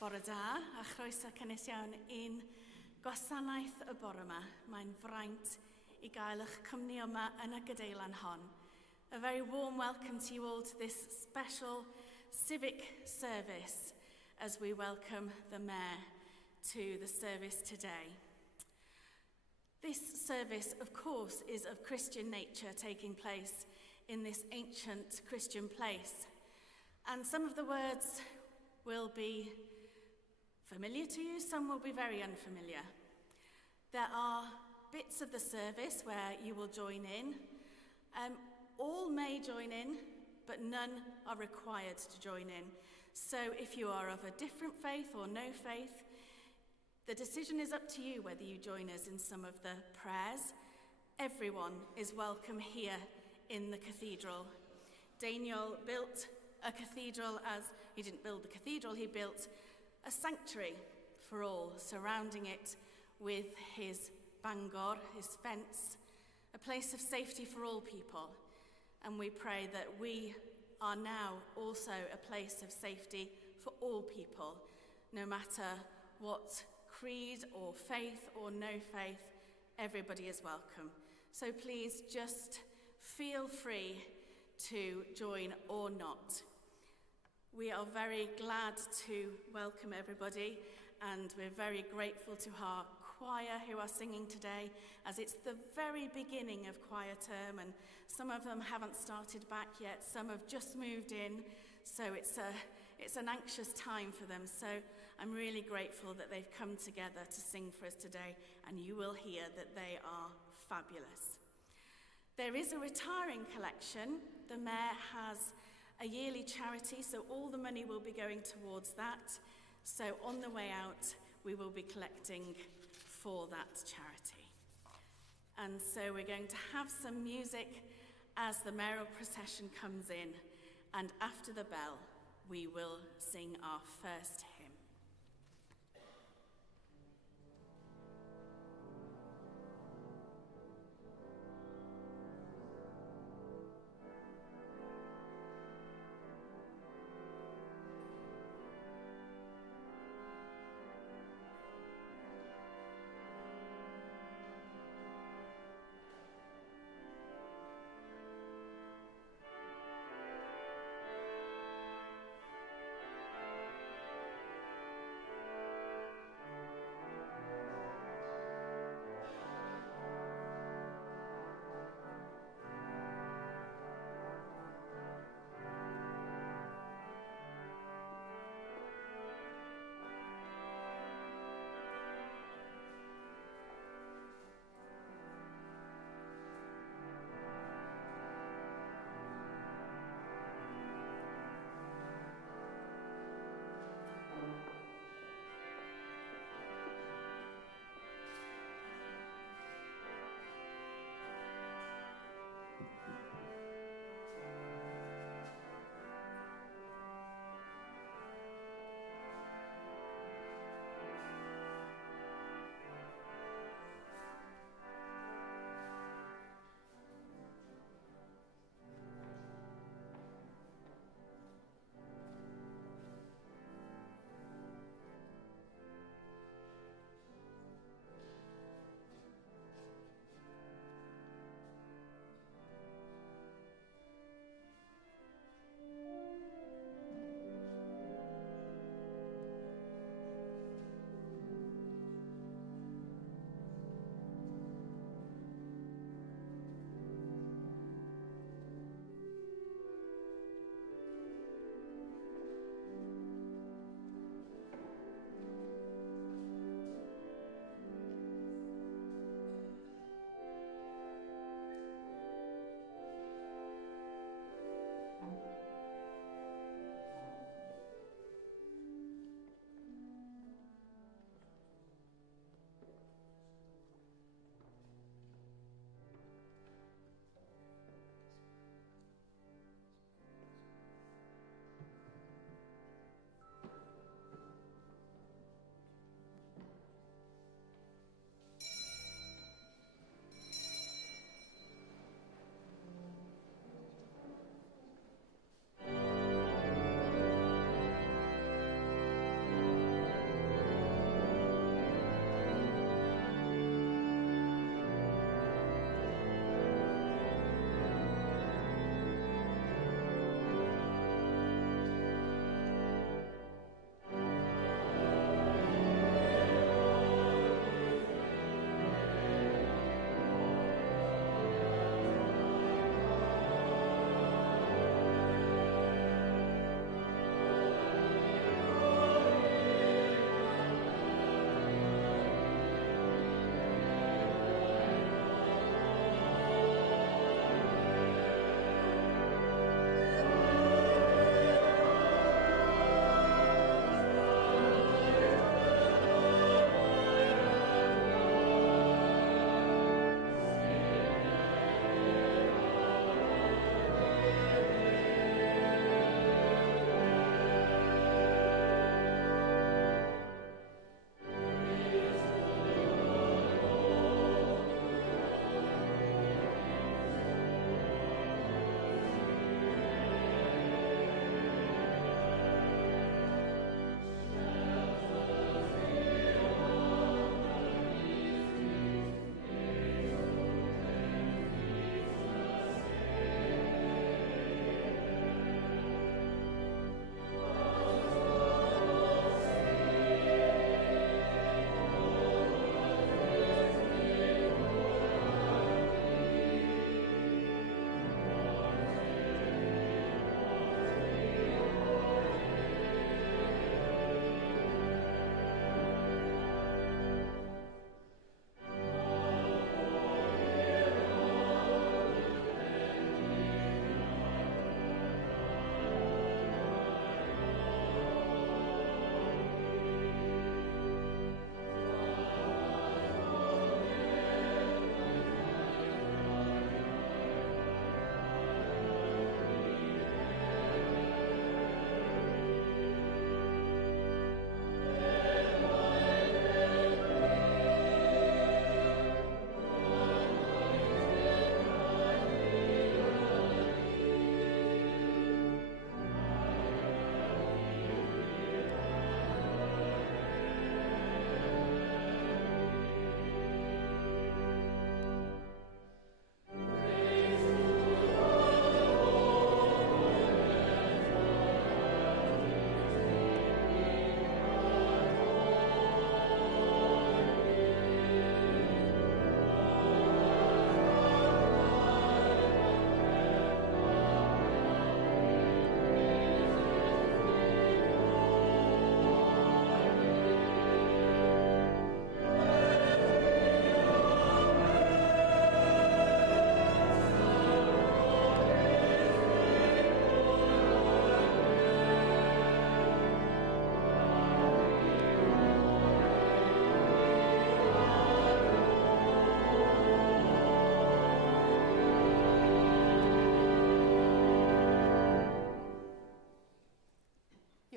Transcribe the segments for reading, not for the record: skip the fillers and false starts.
Bore da, a chroeso cynnes iawn i'n gwasanaeth y bore yma. Mae'n fraint I gael eich cwmni yma yn y gadeilan hon. A very warm welcome to you all to this special civic service as we welcome the Mayor to the service today. This service, of course, is of Christian nature, taking place in this ancient Christian place. And some of the words will be familiar to you, some will be very unfamiliar. There are bits of the service where you will join in. All may join in, but none are required to join in. So if you are of a different faith or no faith, the decision is up to you whether you join us in some of the prayers. Everyone is welcome here in the cathedral. Daniel built a cathedral he didn't build the cathedral, he built a sanctuary for all, surrounding it with his Bangor, his fence, a place of safety for all people. And we pray that we are now also a place of safety for all people, no matter what creed or faith or no faith, everybody is welcome. So please just feel free to join or not. We are very glad to welcome everybody, and we're very grateful to our choir who are singing today, as it's the very beginning of choir term, and some of them haven't started back yet, some have just moved in, so it's an anxious time for them. So I'm really grateful that they've come together to sing for us today, and you will hear that they are fabulous. There is a retiring collection. The Mayor has a yearly charity, so all the money will be going towards that. So on the way out, we will be collecting for that charity. And so we're going to have some music as the mayoral procession comes in, and after the bell, we will sing our first hymn.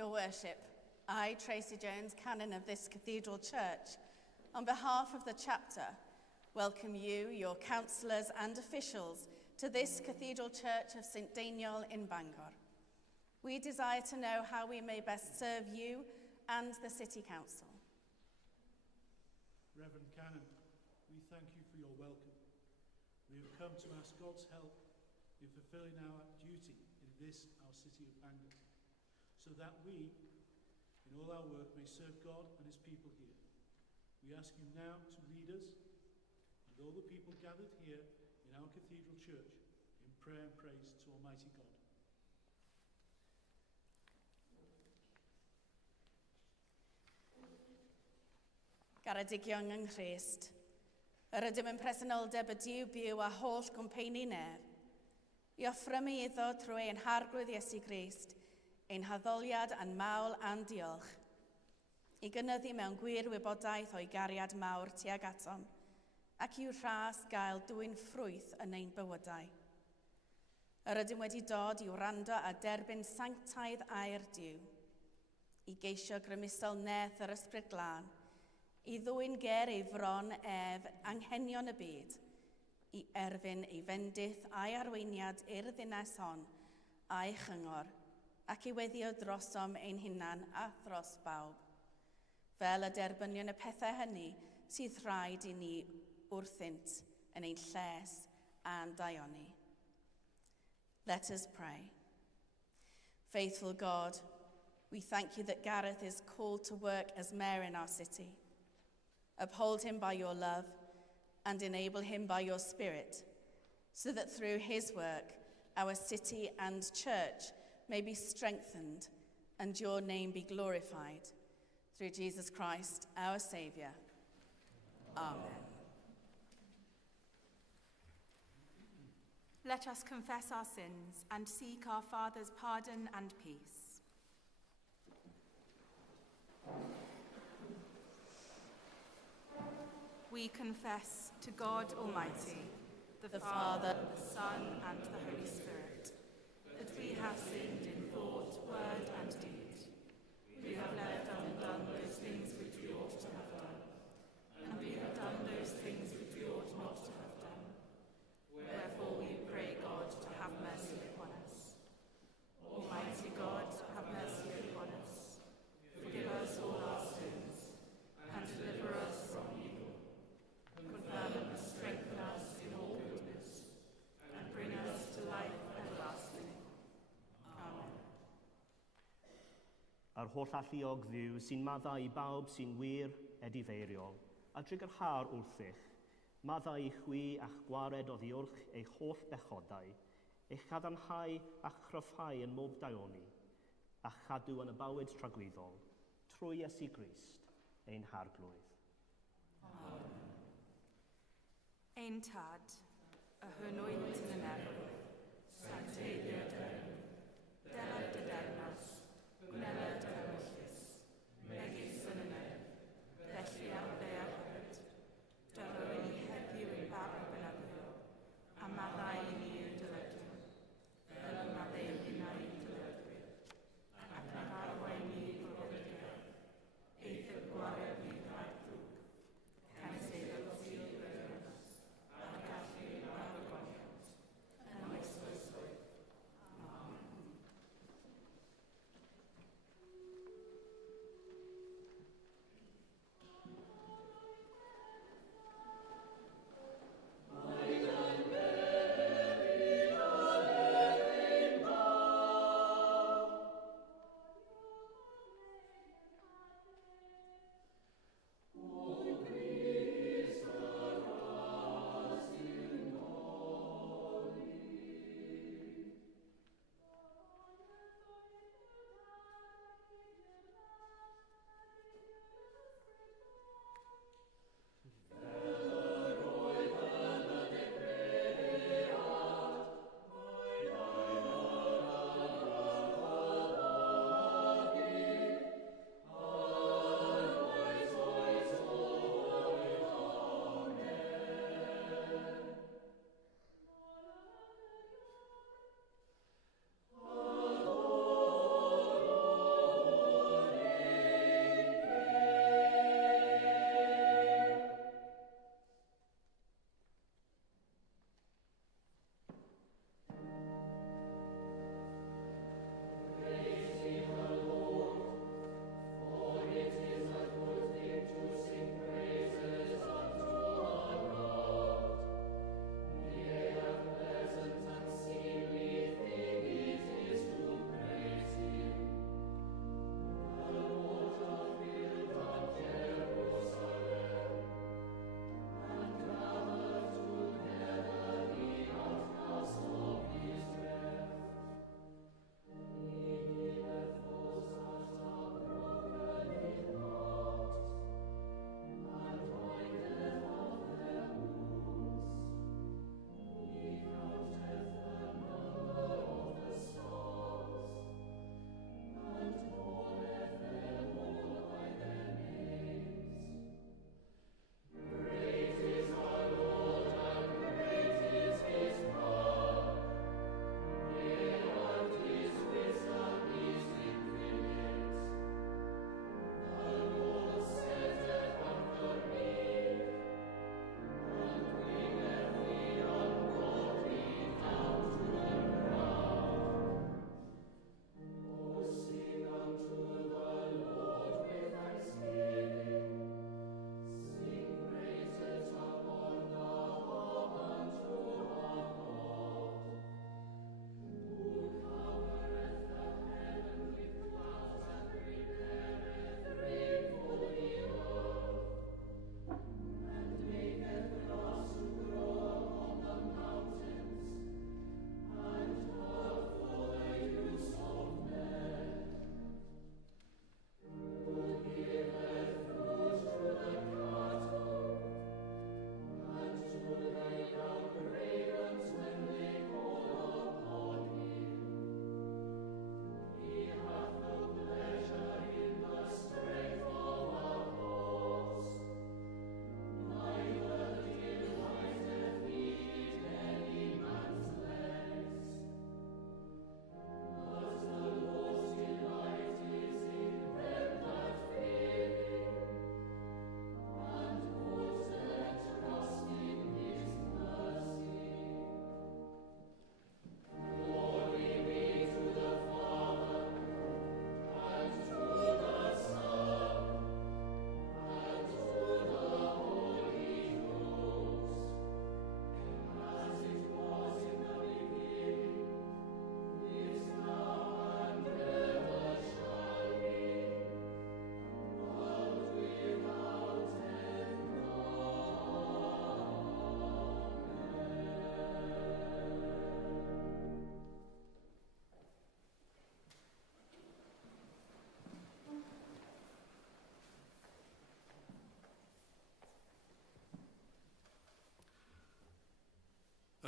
Your Worship, I, Tracy Jones, Canon of this Cathedral Church, on behalf of the chapter, welcome you, your councillors and officials, to this Cathedral Church of St Daniel in Bangor. We desire to know how we may best serve you and the City Council. Reverend Canon, we thank you for your welcome. We have come to ask God's help in fulfilling our duty in this, our city of Bangor, so that we, in all our work, may serve God and his people here. We ask you now to lead us and all the people gathered here in our Cathedral Church in prayer and praise to Almighty God. Garedigion yng Nghrist, yr ydym yn presenoldeb y Duw byw a holl gwmpeini ner. I offrym i iddo trwy ein harglwydd Iesu Grist, ein haddoliad a'n mawl a'n diolch. I gynyddu mewn gwir wybodaeth o'i gariad mawr tuag atom, ac i'w rhas gael dwyn ffrwyth yn ein bywydau. Yr ydym wedi dod i wrando a derbyn sanctaidd a'r Duw, i geisio grymusol neth yr ysbryd glân, i ddwyn ger ei fron ef anghenion y byd, i erfyn ei fendith a'i arweiniad i'r ddinas hon a'i chyngor, ac i weddio drosom ein hunan a thros bawb, fel y derbynion y pethau hynny sydd rhaid i ni wrthynt yn ein lles a'n daioni. Let us pray. Faithful God, we thank you that Gareth is called to work as mayor in our city. Uphold him by your love and enable him by your Spirit, so that through his work, our city and church may be strengthened and your name be glorified. Through Jesus Christ, our Saviour. Amen. Let us confess our sins and seek our Father's pardon and peace. We confess to God Almighty, the Father, the Son, and the Holy Spirit, that we have sinned in thought, word, and deed. We have left undone those things which we ought to have done, and we have done those things which we ought not to have done. Wherefore we pray God to have mercy upon us. Almighty God, have mercy upon us. Forgive us all our sins, and deliver us from evil. Confirm and strengthen us in all goodness, and bring us to life everlasting. Amen. Yr holl alluog ddiw sy'n maddau i bawb sy'n wir edifeiriol, a drigyrha'r wrthych, maddau i chwi a'ch gwared o ddiwrch eich holl bechodau, eich cadarnhau a'ch chryffhau yn mob daioni, a chadw yn y bywyd tragwyddol, trwy Iesu Grist, ein harglwydd. Amen. Ein tad, y hynwyd yn y newydd, sancteiddio dyn, deled dy dernas, gwneled dy hywyllus, megis yn y nef, felly ar dde a hefyd, dylw i ni heddiw yn barw benyddio, a maddau i ni yn dylydw, fel y maddau yn hunain yn dylydwyr, ac nad arwain ni i brofodiad, eith y gwared ni rhaid ddwg, can seddol ti i ddyrnas, a'r gallu yn arwygoniant, yn oes oesoedd,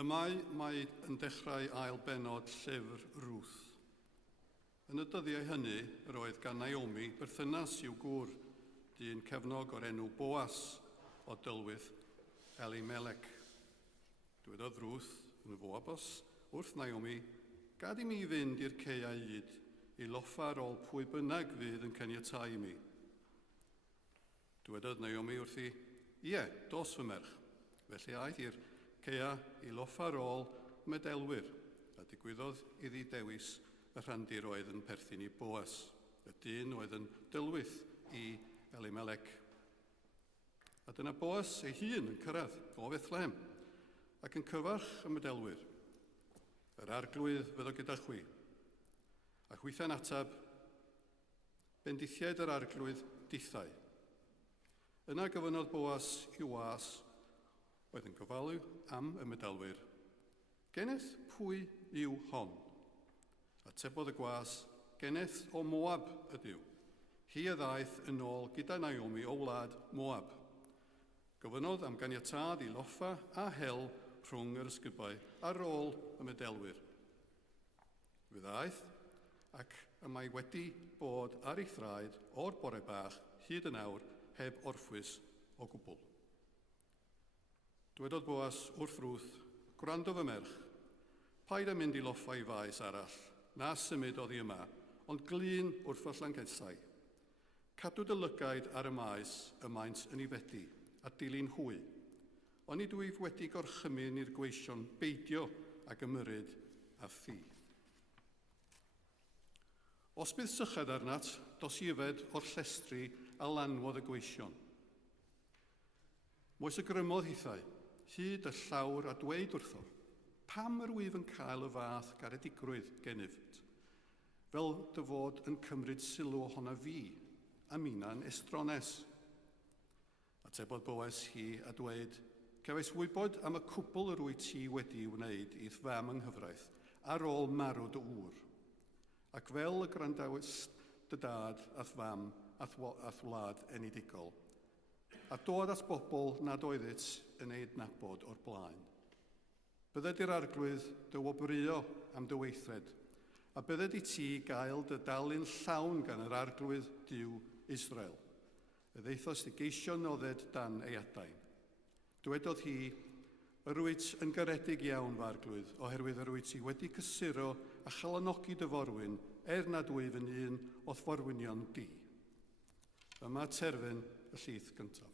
Mae yn dechrau ail benod llyfr Ruth. Yn y dyddiau hynny, roedd gan Naomi berthynas i'w gŵr, dyn cefnog o'r enw Boas o dylwyth Elimelech. Dywedodd Ruth yn y Foabos wrth Naomi, gad i mi fynd i'r Ceia hyd i loffa ar ôl pwy bynnag fydd yn caniatáu i mi. Dywedodd Naomi wrthi, ie, dos fy merch. Felly aeth i'r Ceia i loffa ar ôl medelwyr, a digwyddodd iddi dewis y rhandir oedd yn perthyn i Boas, y dyn oedd yn dylwyth i Elimelech. A dyna Boas ei hun yn cyrraedd o Bethlehem ac yn cyfarch y medelwyr. Yr arglwydd fyddo gyda chwi. A chwytha'n atab, bendithiaid yr arglwydd dithau. Yna gyfynodd Boas i was oedd yn gofalw am y medelwyr. Geneth pwy yw hon? Atebodd y gwas, geneth o Moab ydyw. Hi a ddaeth yn ôl gyda Naomi o wlad Moab. Gofynodd am ganiatâd i loffa a hel rhwng yr ysgubau ar ôl y medelwyr. Fe ddaeth, ac y mae wedi bod ar ei thraed o'r bore bach hyd yn awr heb orffwys o gwbl. Dywedodd Boas wrth Ruth, gwrando fy merch, paid â mynd i loffa i faes arall, na symud oddi yma, ond glin wrth fy llangesau. Cadw dy lygaid ar y maes y maent yn ei fedi, a dilyn hwy. Ond nid wyf wedi gorchymyn i'r gweision beidio ag ymyryd a thi. Os bydd sychad arnat, dos i yfed o'r llestri a lanwodd y gweision. Moes y grymodd hithau, hyd y llawr a dweud wrtho, pam yr wyf yn cael y fath garedigrwydd gennyft, fel dy fod yn cymryd sylw ohona fi, a mina'n estrones. Atebodd Boas hi a dweud, cefais wybod am y cwbl yr wyt ti wedi wneud i'th fam yng nghyfraith ar ôl marw dy ŵr, ac fel y grandawys dy dad ath fam ath wlad enedigol, a dod at bobl nad oeddit yn ei adnabod o'r blaen. Bydded i'r arglwydd dy wobrio am dy weithred, a bydded i ti gael dy dalun llawn gan yr arglwydd Duw Israel. Y ddeithos dy geisio nodded dan ei adain. Dywedodd hi, yrwyt yn garedig iawn fy arglwydd, oherwydd yrwyt ti wedi cysuro a chalanogi dy forwyn, nad wyf yn un o forwynion di. Yma terfyn y llith gyntaf.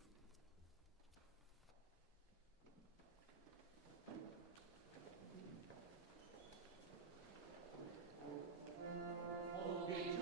Is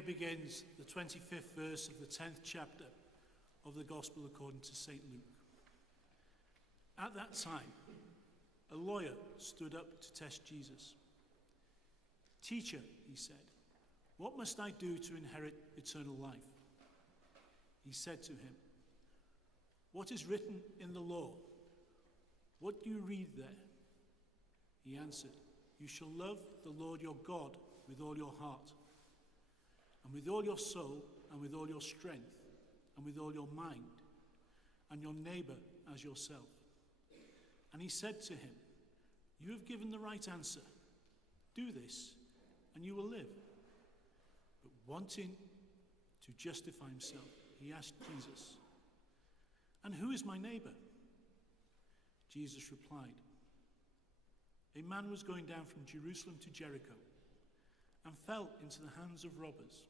here begins the 25th verse of the 10th chapter of the Gospel according to St. Luke. At that time, a lawyer stood up to test Jesus. "Teacher," he said, "what must I do to inherit eternal life?" He said to him, "What is written in the law? What do you read there?" He answered, "You shall love the Lord your God with all your heart, and with all your soul, and with all your strength, and with all your mind, and your neighbor as yourself." And he said to him, "You have given the right answer. Do this, and you will live." But wanting to justify himself, he asked Jesus, "And who is my neighbor?" Jesus replied, "A man was going down from Jerusalem to Jericho and fell into the hands of robbers,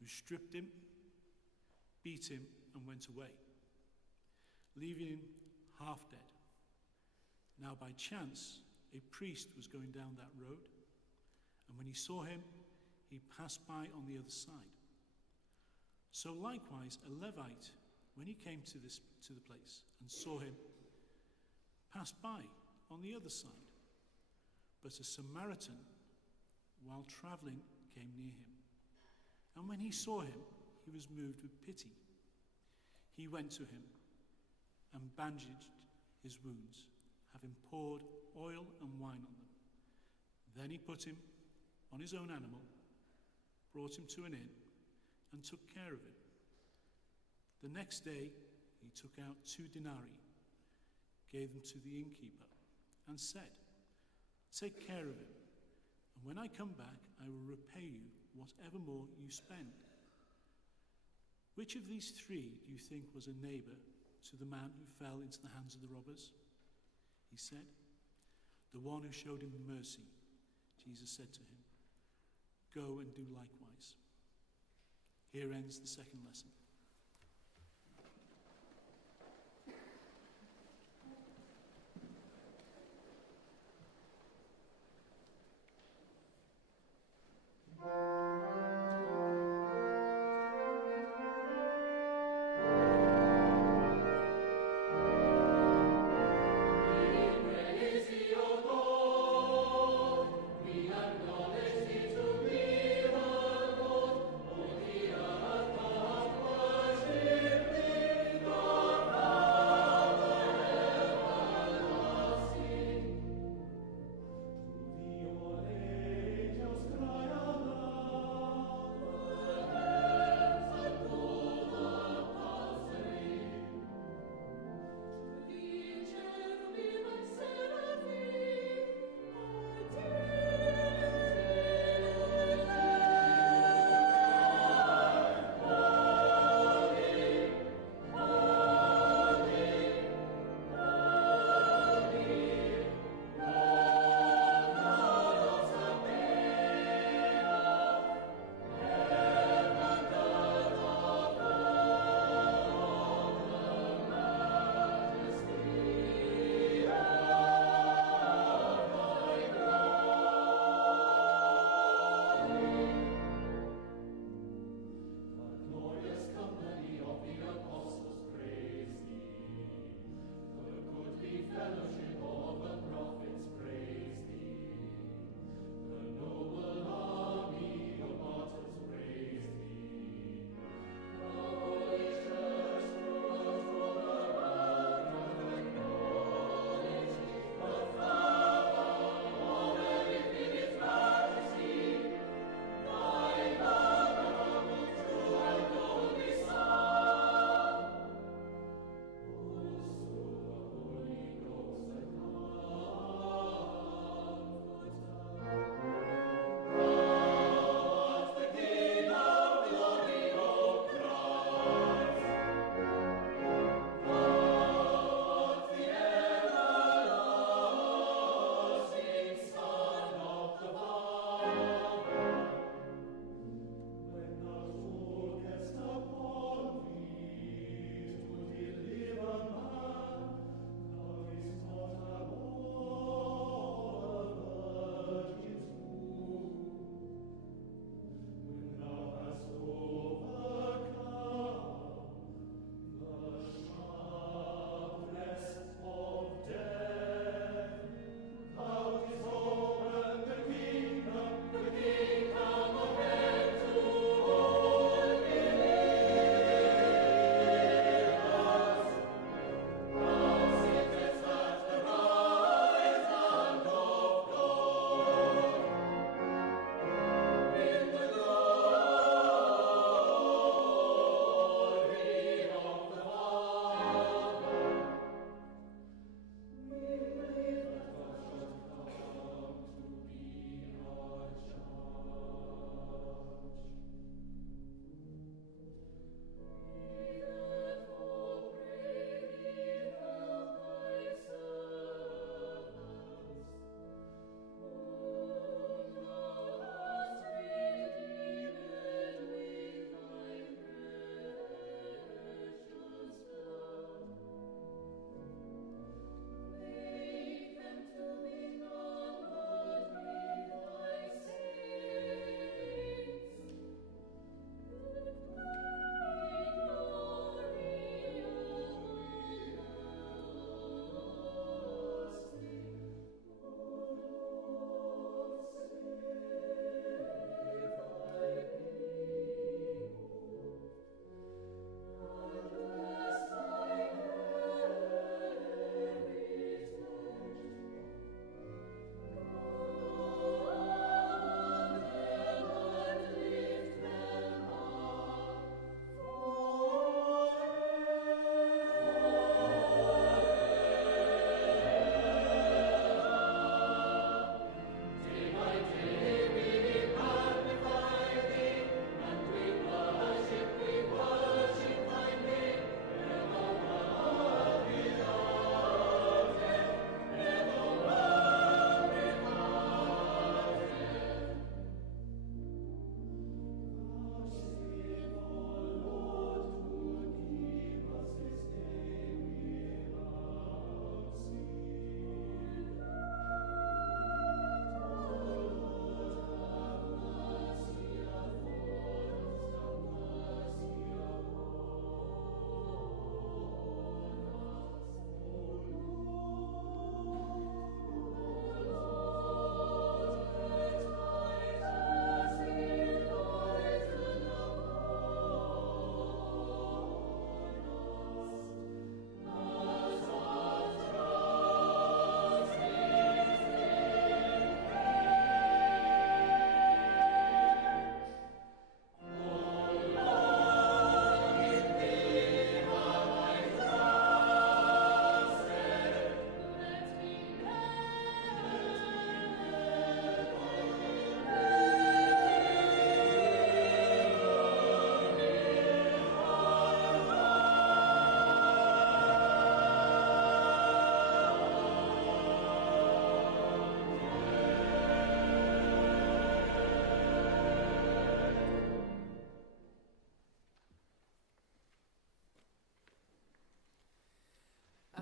who stripped him, beat him, and went away, leaving him half dead. Now by chance, a priest was going down that road, and when he saw him, he passed by on the other side. So likewise, a Levite, when he came to the place and saw him, passed by on the other side. But a Samaritan, while traveling, came near him. And when he saw him, he was moved with pity. He went to him and bandaged his wounds, having poured oil and wine on them. Then he put him on his own animal, brought him to an inn, and took care of him. The next day he took out 2 denarii, gave them to the innkeeper, and said, 'Take care of him, and when I come back I will repay you whatever more you spend.' Which of these 3 do you think was a neighbor to the man who fell into the hands of the robbers?" He said, "The one who showed him mercy." Jesus said to him, "Go and do likewise." Here ends the second lesson.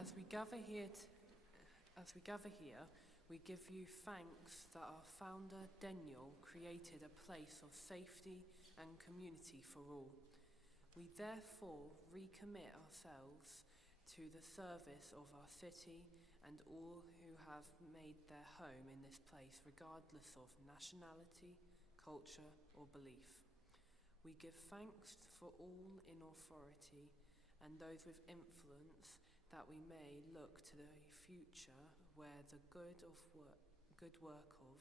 As we gather here, we give you thanks that our founder, Daniel, created a place of safety and community for all. We therefore recommit ourselves to the service of our city and all who have made their home in this place, regardless of nationality, culture, or belief. We give thanks for all in authority and those with influence, that we may look to the future where the good work of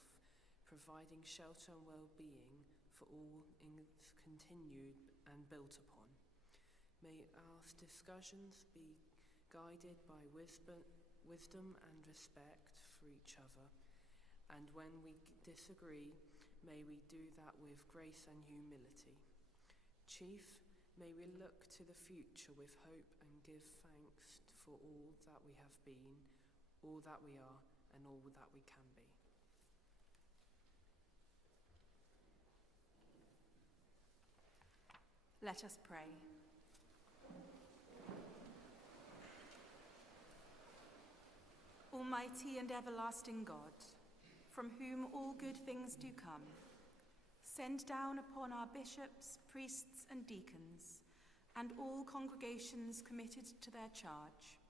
providing shelter and well-being for all is continued and built upon. May our discussions be guided by wisdom and respect for each other, and when we disagree, may we do that with grace and humility. Chief, may we look to the future with hope and give thanks for all that we have been, all that we are, and all that we can be. Let us pray. Almighty and everlasting God, from whom all good things do come, send down upon our bishops, priests and deacons, and all congregations committed to their charge,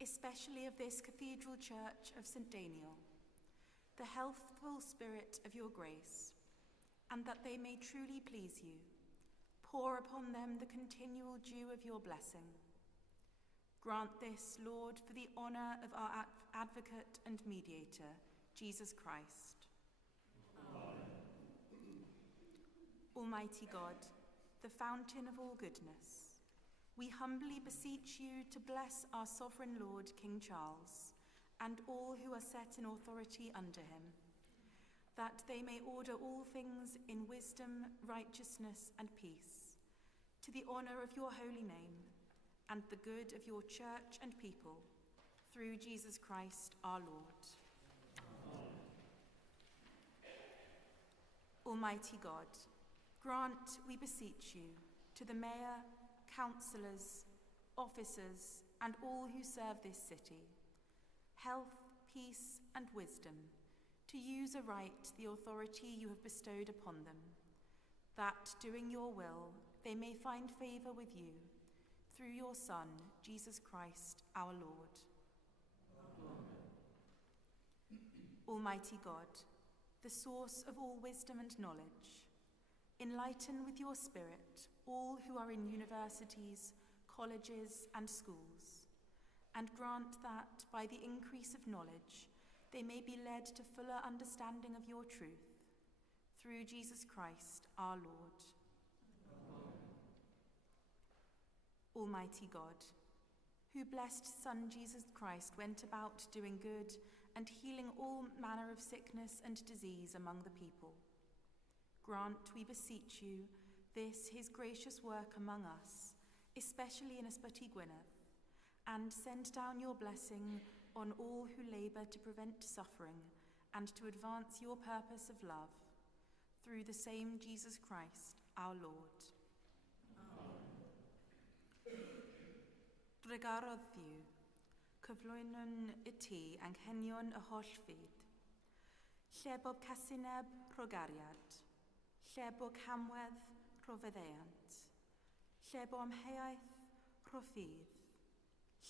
especially of this Cathedral Church of St. Daniel, the healthful spirit of your grace, and that they may truly please you. Pour upon them the continual dew of your blessing. Grant this, Lord, for the honour of our advocate and mediator, Jesus Christ. Amen. Almighty God, the fountain of all goodness, we humbly beseech you to bless our sovereign Lord, King Charles, and all who are set in authority under him, that they may order all things in wisdom, righteousness, and peace, to the honour of your holy name, and the good of your church and people, through Jesus Christ our Lord. Amen. Almighty God, grant, we beseech you, to the mayor, councillors, officers, and all who serve this city, health, peace, and wisdom, to use aright the authority you have bestowed upon them, that, doing your will, they may find favour with you, through your Son, Jesus Christ, our Lord. Amen. Almighty God, the source of all wisdom and knowledge, enlighten with your Spirit all who are in universities, colleges, and schools, and grant that, by the increase of knowledge, they may be led to fuller understanding of your truth, through Jesus Christ, our Lord. Almighty God, who blessed Son Jesus Christ went about doing good and healing all manner of sickness and disease among the people, grant, we beseech you, this his gracious work among us, especially in Ysbyty Gwynedd, and send down your blessing on all who labour to prevent suffering and to advance your purpose of love, through the same Jesus Christ, our Lord. Dregarodd Dduw, cyflwynon y ti anghenion y holl fyd, lle bob casineb rhogariad, lle bob camwedd rhofeddeuant, lle bo amheuaeth rho ffydd,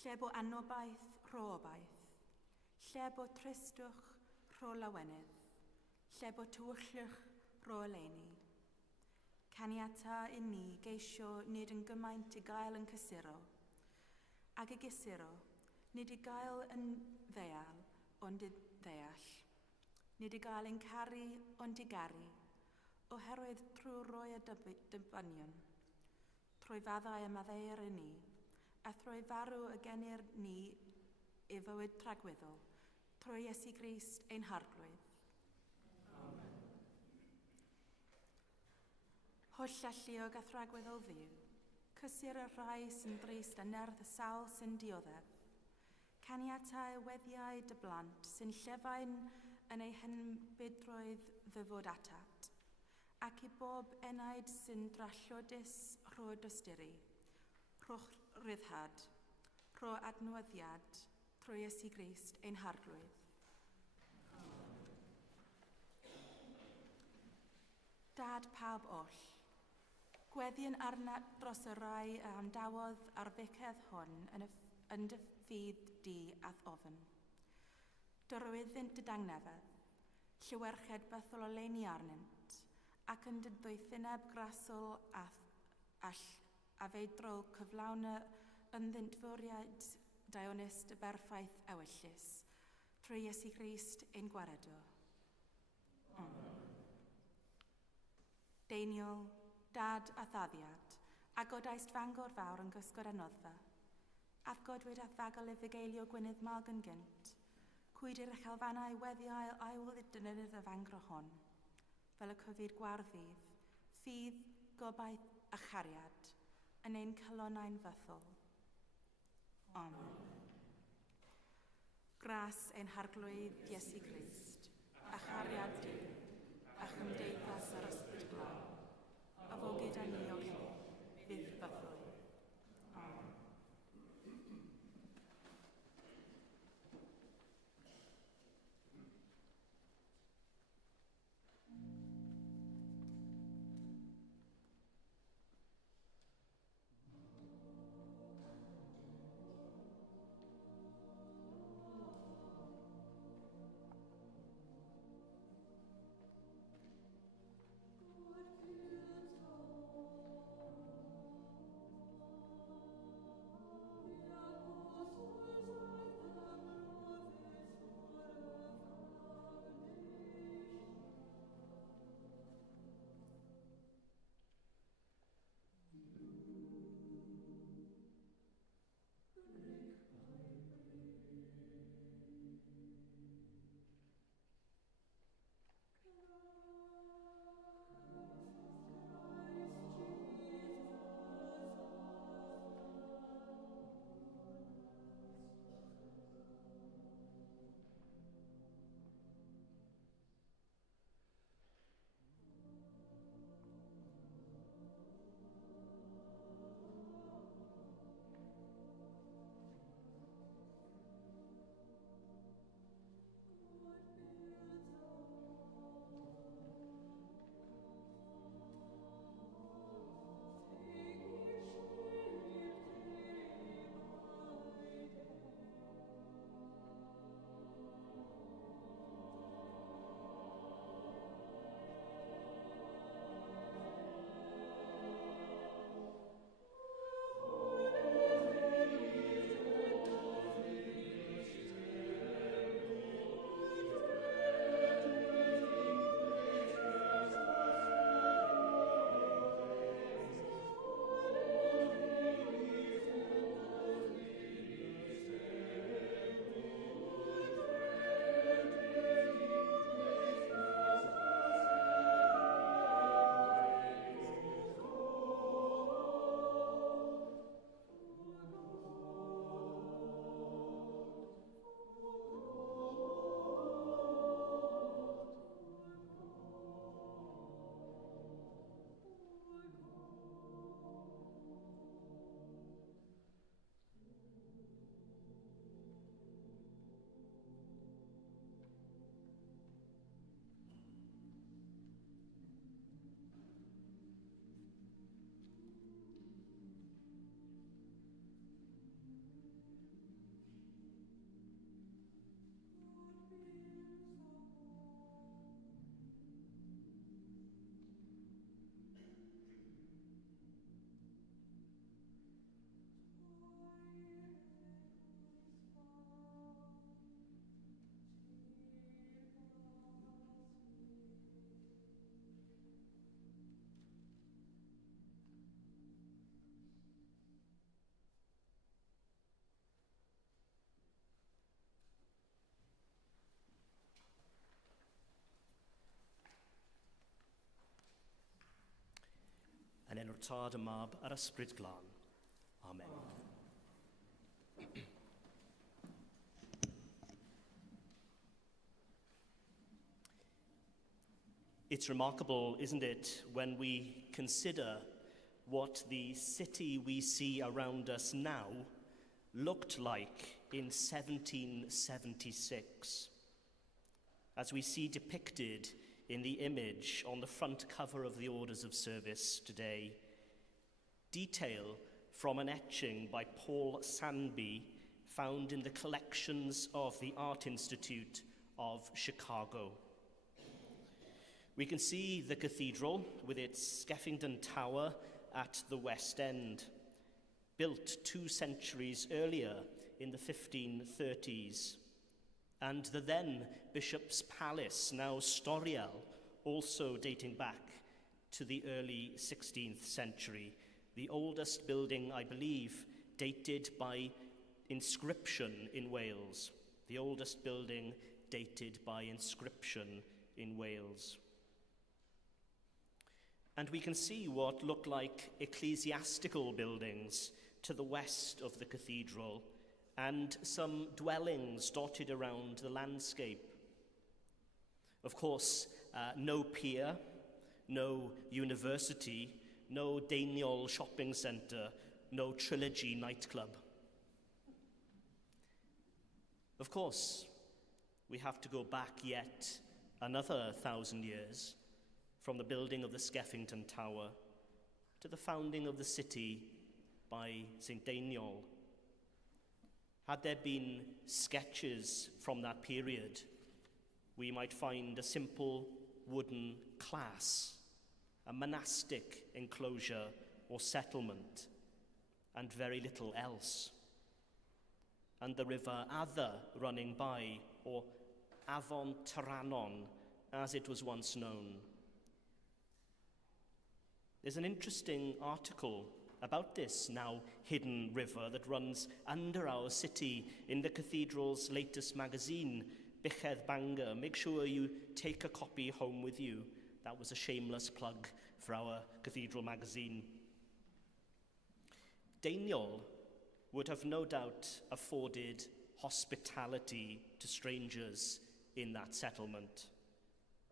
lle bo anobaith rho obaith, lle bo tristwch rho lawenydd, lle bo tywyllwch rho eleni. Caniata i ni geisio nid yn gymaint i gael yn cysuro, ag y gysuro, nid i gael yn ddeal, ond i ddeall, nid i gael yn caru, ond i garu, oherwydd trwy roi y dybynion, trwy faddau y maddeir i ni, a trwy farw y genir ni i fywyd tragweddol, trwy Iesu Grist ein harglwydd. Amen. Holl alluog a thragweddol ddiw, cysur y rhai sy'n drist a nerth y sawl sy'n dioddef. Caniatau weddiau dy blant sy'n llefain yn ei hynbydroedd ddyfod atat, ac i bob enaid sy'n drallodus rho dosturi, rhoch ryddhad, Rho adnewyddiad trwy Iesu Grist ein harglwydd. Dad pawb oll, gweddi yn arnat dros y rai a amdawodd ar ddicedd hon yn dy ffydd di ath ofyn. Dyrwyddynt dy dangnefedd, llywerched bythol o leini arnynt, ac yn dydwythineb grasol a feidrol cyflawn ynddynt fwriad Dionist y berffaith ewyllus, trwy Iesu Grist ein gwaredwr. Deiniol, dad a thaddiad, a godaist Bangor fawr yn gysgod a noddfa. Ath godwyd a thagol y fugeilio Gwynydd Malg yn gynt, cwyd i'r chalfanau weddi ail dynydd y Fangor hon, fel y cyfyd gwardddydd, ffydd, gobaith a chariad, yn ein cylonau'n fythol. Amen. Gras ein harglwydd Iesu Grist, a chariad di, a chymdeithas yr ysbryd glân, a fo gyda ni o hyn, fydd bythol. Amen. Yn enw'r Tad y Mab a'r Ysbryd Glân. Amen. It's remarkable, isn't it, when we consider what the city we see around us now looked like in 1776, as we see depicted in the image on the front cover of the Orders of Service today. Detail from an etching by Paul Sandby found in the collections of the Art Institute of Chicago. We can see the cathedral with its Skeffington Tower at the west end, built 2 centuries earlier in the 1530s, and the then Bishop's Palace, now Storiel, also dating back to the early 16th century, the oldest building, I believe, dated by inscription in Wales. The oldest building dated by inscription in Wales. And we can see what look like ecclesiastical buildings to the west of the cathedral, and some dwellings dotted around the landscape. Of course, no pier, no university, no Dainiol shopping centre, no Trilogy nightclub. Of course, we have to go back yet another 1,000 years, from the building of the Skeffington Tower to the founding of the city by St. Dainiol. Had there been sketches from that period, we might find a simple wooden class, a monastic enclosure or settlement, and very little else. And the river Adda running by, or Avon Tyrannon, as it was once known. There's an interesting article about this now hidden river that runs under our city in the cathedral's latest magazine, Bichedd Bangor. Make sure you take a copy home with you. That was a shameless plug for our cathedral magazine. Dainiol would have no doubt afforded hospitality to strangers in that settlement,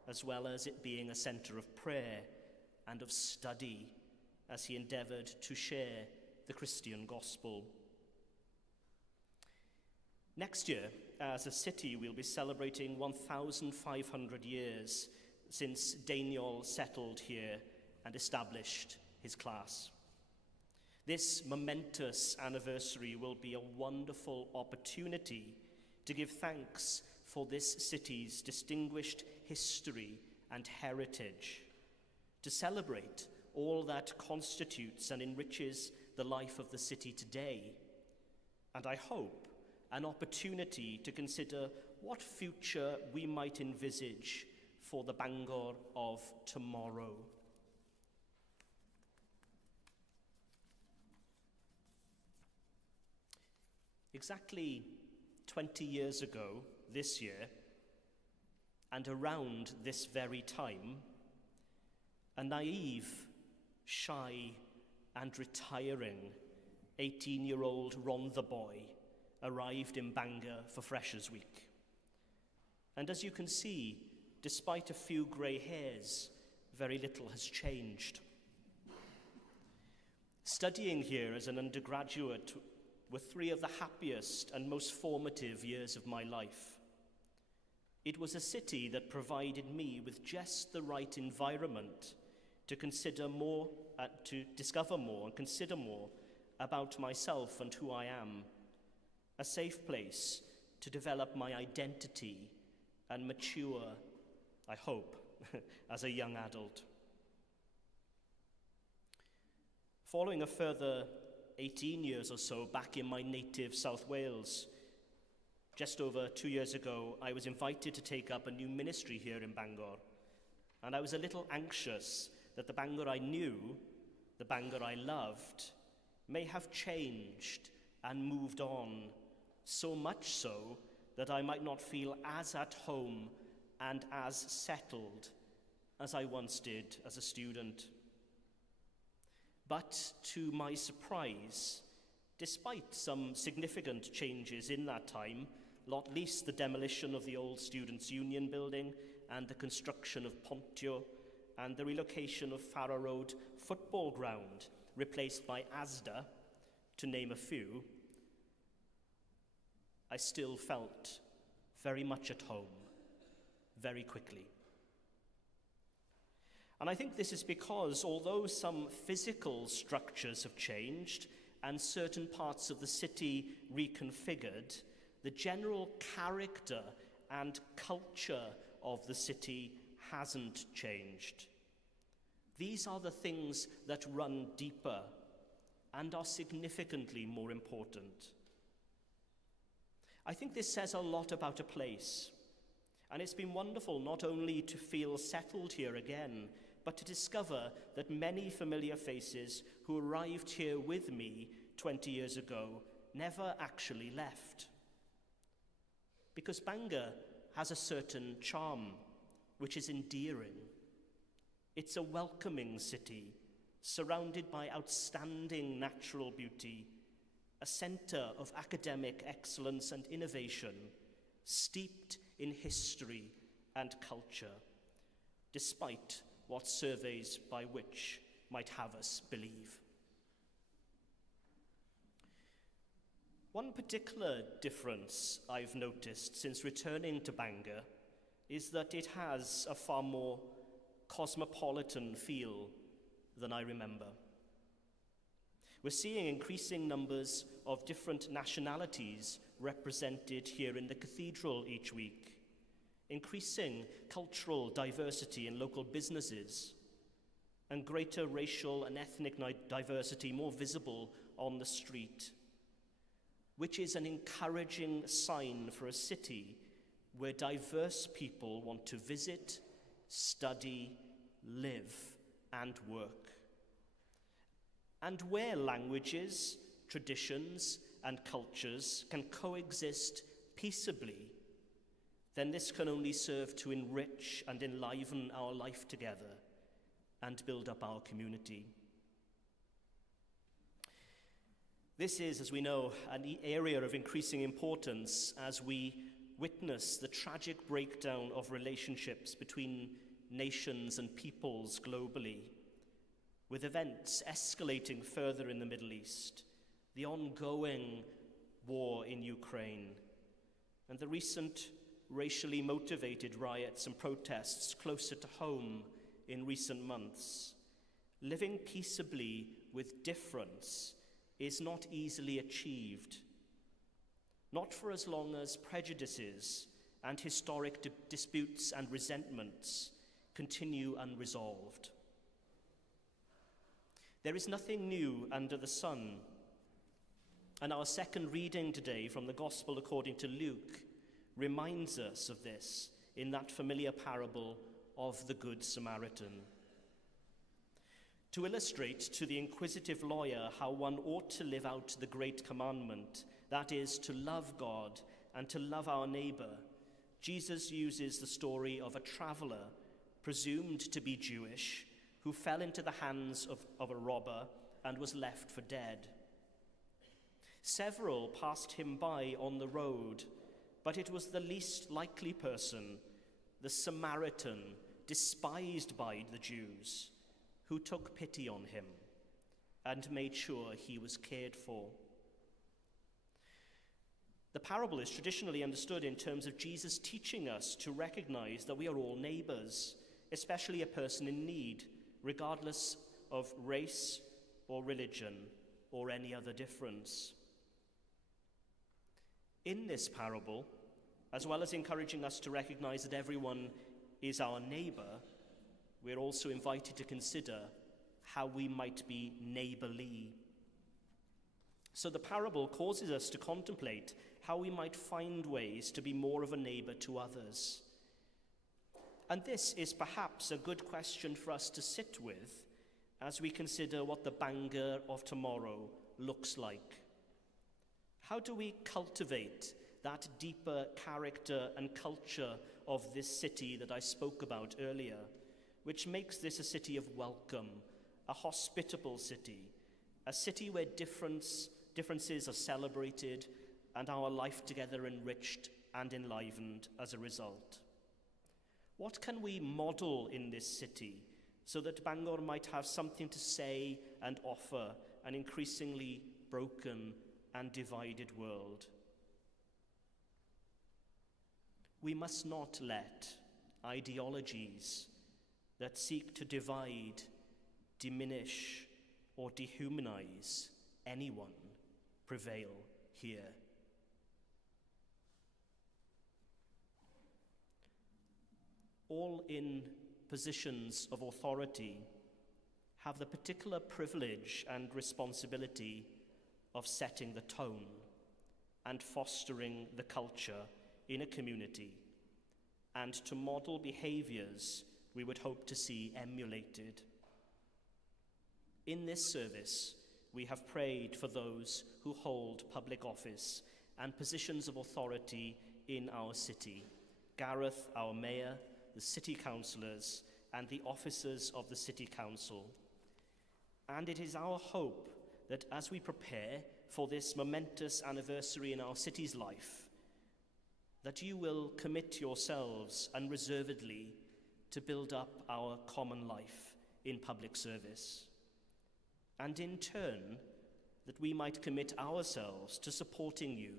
as well as it being a centre of prayer and of study as he endeavoured to share the Christian gospel. Next year, as a city, we'll be celebrating 1,500 years since Dainiol settled here and established his class. This momentous anniversary will be a wonderful opportunity to give thanks for this city's distinguished history and heritage, to celebrate all that constitutes and enriches the life of the city today, and I hope an opportunity to consider what future we might envisage for the Bangor of tomorrow. Exactly 20 years ago this year, and around this very time, a naive, shy and retiring 18-year-old Ron the Boy arrived in Bangor for Freshers' Week. And as you can see, despite a few grey hairs, very little has changed. Studying here as an undergraduate were 3 of the happiest and most formative years of my life. It was a city that provided me with just the right environment to consider more, to discover more and consider more about myself and who I am. A safe place to develop my identity and mature, I hope, as a young adult. Following a further 18 years or so back in my native South Wales, just over 2 years ago, I was invited to take up a new ministry here in Bangor, and I was a little anxious that the Bangor I knew, the Bangor I loved, may have changed and moved on, so much so that I might not feel as at home and as settled as I once did as a student. But to my surprise, despite some significant changes in that time, not least the demolition of the old Students' Union building and the construction of Pontio and the relocation of Farrow Road football ground, replaced by Asda, to name a few, I still felt very much at home, very quickly. And I think this is because although some physical structures have changed and certain parts of the city reconfigured, the general character and culture of the city hasn't changed. These are the things that run deeper and are significantly more important. I think this says a lot about a place, and it's been wonderful not only to feel settled here again, but to discover that many familiar faces who arrived here with me 20 years ago never actually left. Because Bangor has a certain charm, which is endearing. It's a welcoming city, surrounded by outstanding natural beauty, a centre of academic excellence and innovation, steeped in history and culture, despite what surveys by which might have us believe. One particular difference I've noticed since returning to Bangor is that it has a far more cosmopolitan feel than I remember. We're seeing increasing numbers of different nationalities represented here in the cathedral each week, increasing cultural diversity in local businesses, and greater racial and ethnic diversity more visible on the street, which is an encouraging sign for a city where diverse people want to visit, study, live, and work. And where languages, traditions, and cultures can coexist peaceably, then this can only serve to enrich and enliven our life together and build up our community. This is, as we know, an area of increasing importance as we witness the tragic breakdown of relationships between nations and peoples globally, with events escalating further in the Middle East, the ongoing war in Ukraine, and the recent racially motivated riots and protests closer to home in recent months. Living peaceably with difference is not easily achieved, not for as long as prejudices and historic disputes and resentments continue unresolved. There is nothing new under the sun, and our second reading today from the Gospel according to Luke reminds us of this in that familiar parable of the Good Samaritan. To illustrate to the inquisitive lawyer how one ought to live out the great commandment, that is, to love God and to love our neighbor, Jesus uses the story of a traveler, presumed to be Jewish, who fell into the hands of a robber and was left for dead. Several passed him by on the road, but it was the least likely person, the Samaritan, despised by the Jews, who took pity on him and made sure he was cared for. The parable is traditionally understood in terms of Jesus teaching us to recognize that we are all neighbors, especially a person in need, regardless of race or religion or any other difference. In this parable, as well as encouraging us to recognize that everyone is our neighbor, we're also invited to consider how we might be neighborly. So the parable causes us to contemplate how we might find ways to be more of a neighbor to others. And this is perhaps a good question for us to sit with as we consider what the Bangor of tomorrow looks like. How do we cultivate that deeper character and culture of this city that I spoke about earlier, which makes this a city of welcome, a hospitable city, a city where differences are celebrated and our life together enriched and enlivened as a result? What can we model in this city so that Bangor might have something to say and offer an increasingly broken and divided world? We must not let ideologies that seek to divide, diminish, or dehumanize anyone prevail here. All in positions of authority have the particular privilege and responsibility of setting the tone and fostering the culture in a community, and to model behaviours we would hope to see emulated. In this service, we have prayed for those who hold public office and positions of authority in our city: Gareth, our mayor, the city councillors, and the officers of the city council. And it is our hope that as we prepare for this momentous anniversary in our city's life, that you will commit yourselves unreservedly to build up our common life in public service, and in turn, that we might commit ourselves to supporting you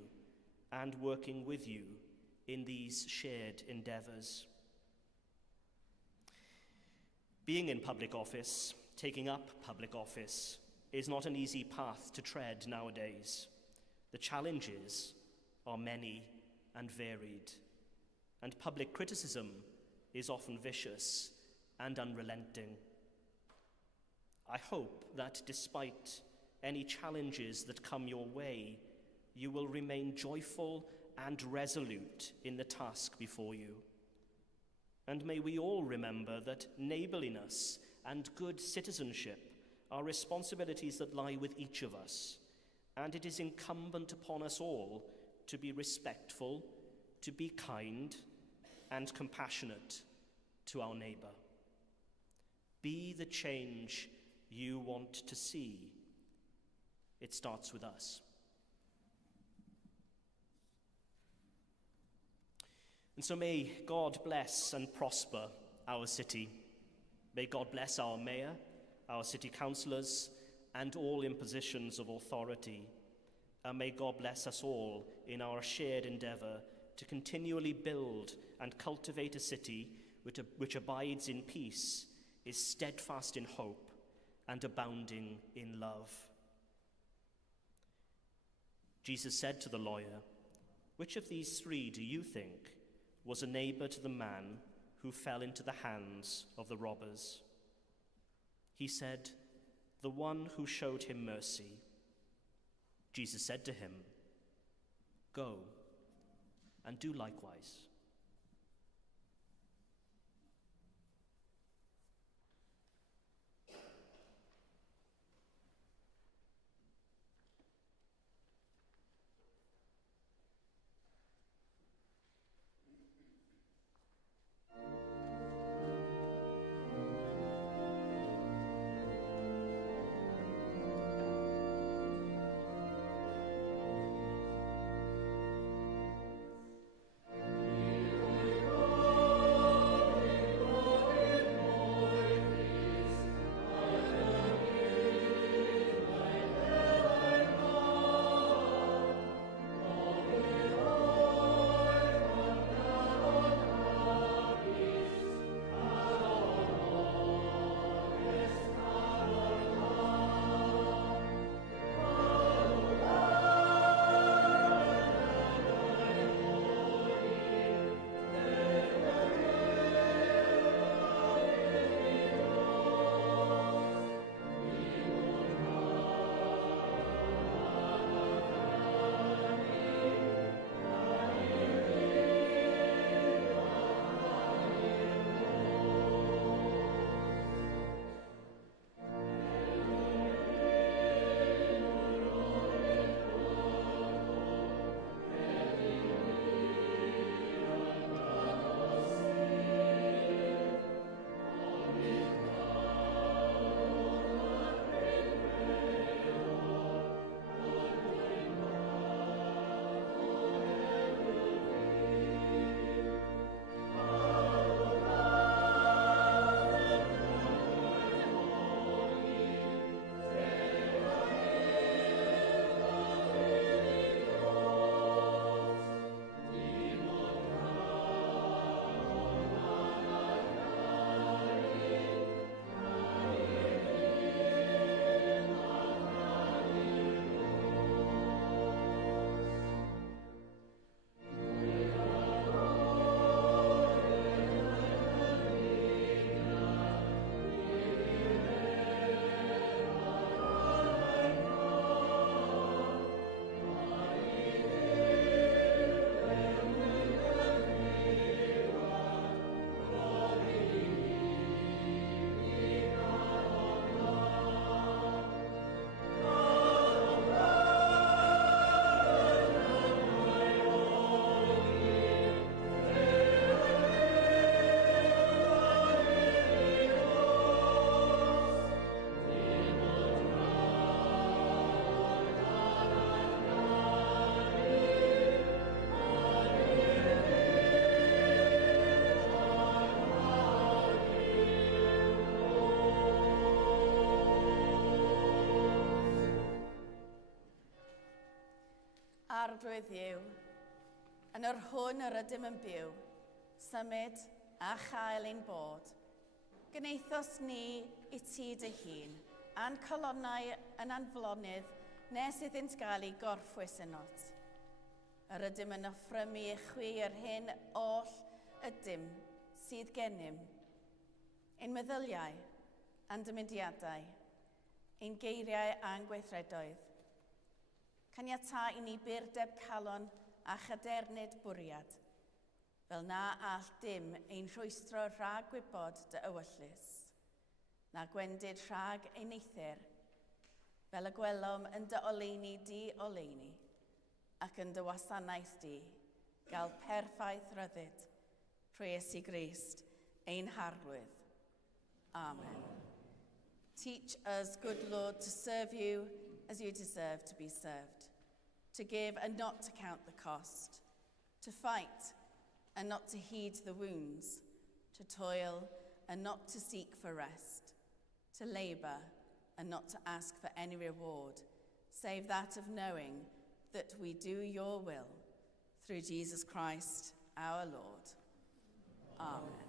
and working with you in these shared endeavours. Being in public office, taking up public office, is not an easy path to tread nowadays. The challenges are many and varied, and public criticism is often vicious and unrelenting. I hope that despite any challenges that come your way, you will remain joyful and resolute in the task before you. And may we all remember that neighbourliness and good citizenship are responsibilities that lie with each of us, and it is incumbent upon us all to be respectful, to be kind, and compassionate to our neighbour. Be the change you want to see. It starts with us. And so may God bless and prosper our city. May God bless our mayor, our city councillors, and all in positions of authority. And may God bless us all in our shared endeavour to continually build and cultivate a city which abides in peace, is steadfast in hope, and abounding in love. Jesus said to the lawyer, "Which of these three do you think was a neighbour to the man who fell into the hands of the robbers?" He said, "The one who showed him mercy." Jesus said to him, "Go and do likewise." We Arglwydd yw, yn yr hwn yr ydym yn byw, symud a chael ein bod. Gneithos ni i ti dy hun, a'n colonnau yn anflonydd nes iddynt gael ei gorffwys yn not. Yr ydym yn offrymu i chwi yr hyn oll ydym sydd gennym, ein meddyliau a'n dymudiadau, ein geiriau a'n gweithredoedd. Caniata i ni byrdeb calon a chadernid bwriad, fel na all dim ein rhwystro rhag gwybod dy ewyllus, na gwendid rhag ein neithyr, fel y gwelom yn dy oleuni di oleuni, ac yn dy wasanaeth di, gael perffaith ryddid, trwy Iesu Grist, ein harglwydd. Amen. Teach us, good Lord, to serve you as you deserve to be served, to give and not to count the cost, to fight and not to heed the wounds, to toil and not to seek for rest, to labour and not to ask for any reward, save that of knowing that we do your will, through Jesus Christ our Lord. Amen.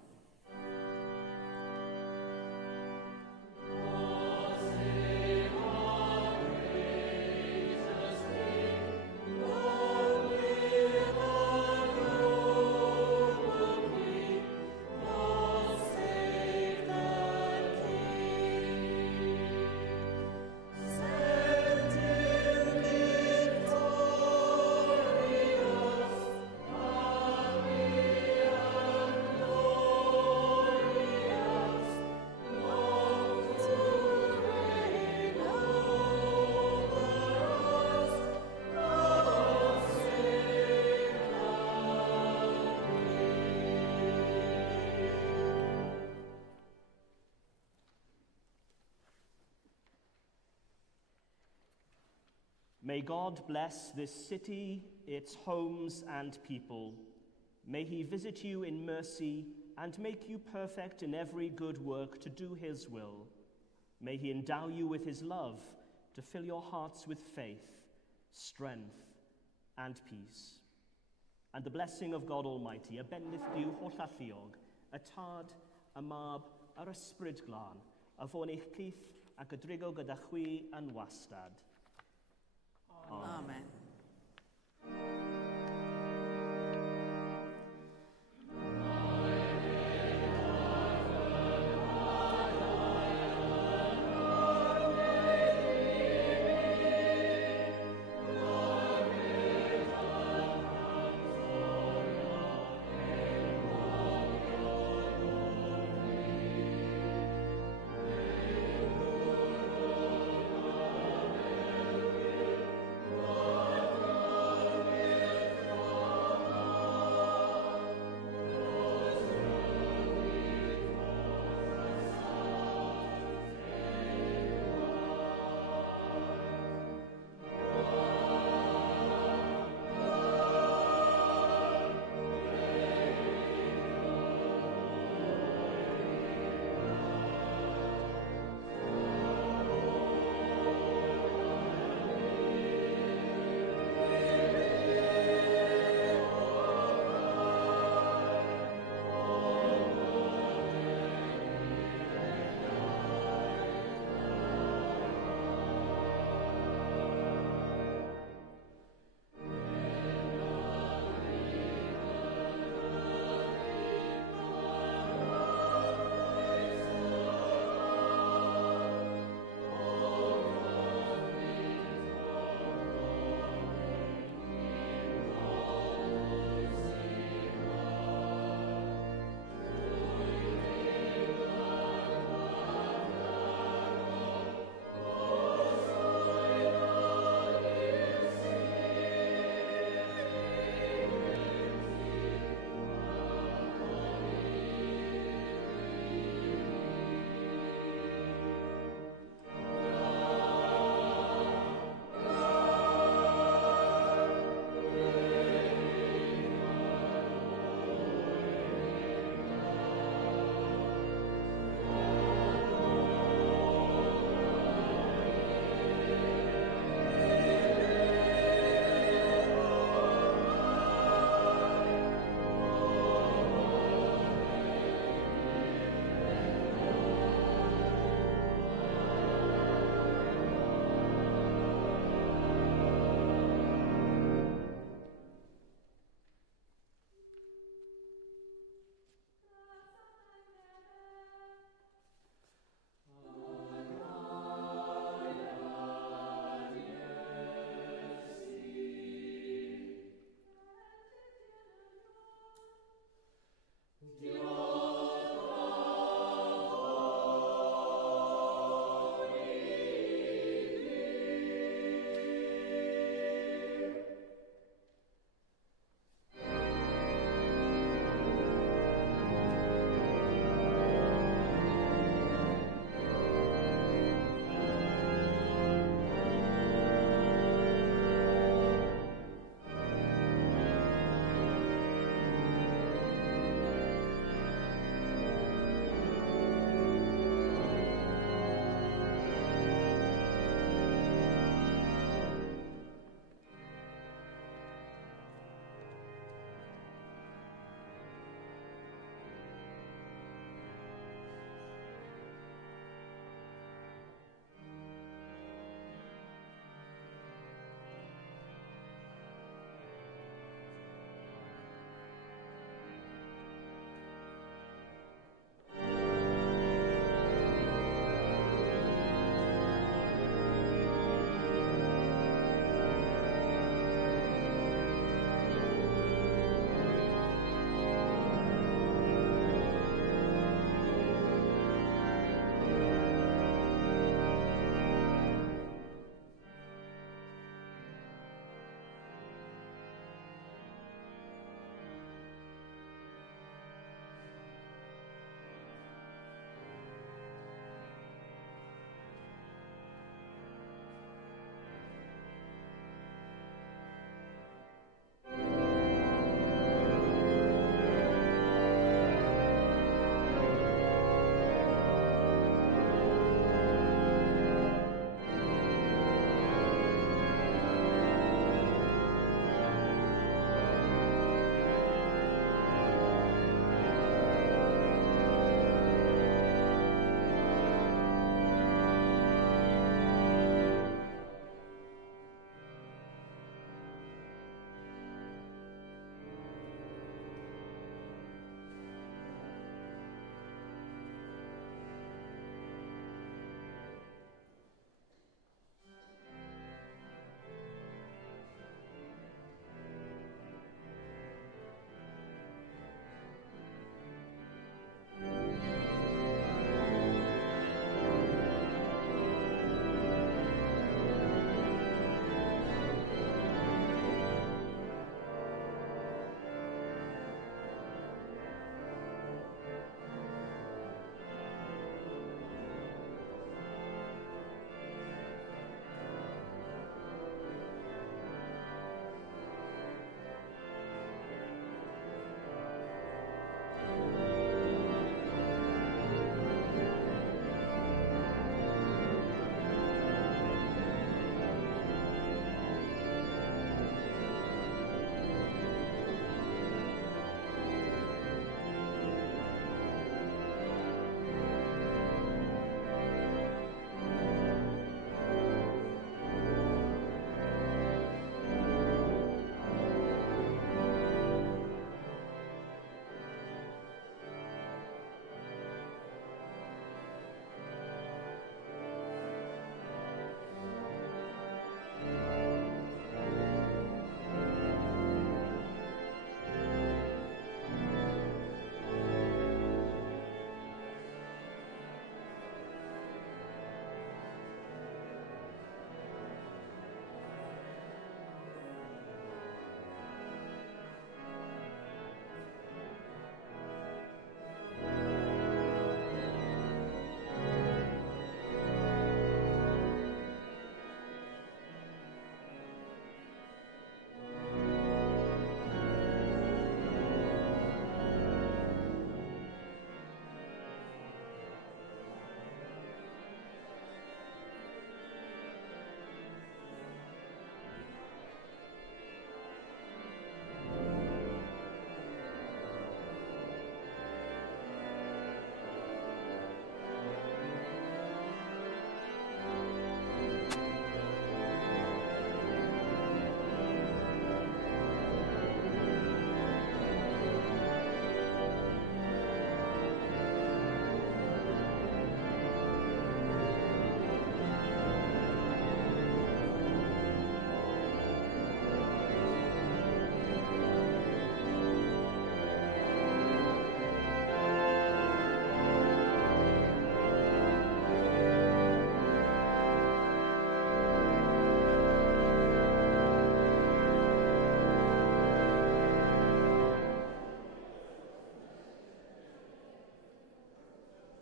May God bless this city, its homes and people. May he visit you in mercy and make you perfect in every good work to do his will. May he endow you with his love to fill your hearts with faith, strength, and peace. And the blessing of God Almighty, a bendith Dyw holl alluog, y tad, y mab, a'r ysbryd glân, a fo'n eich plith ac y drigo gyda chwi yn wastad.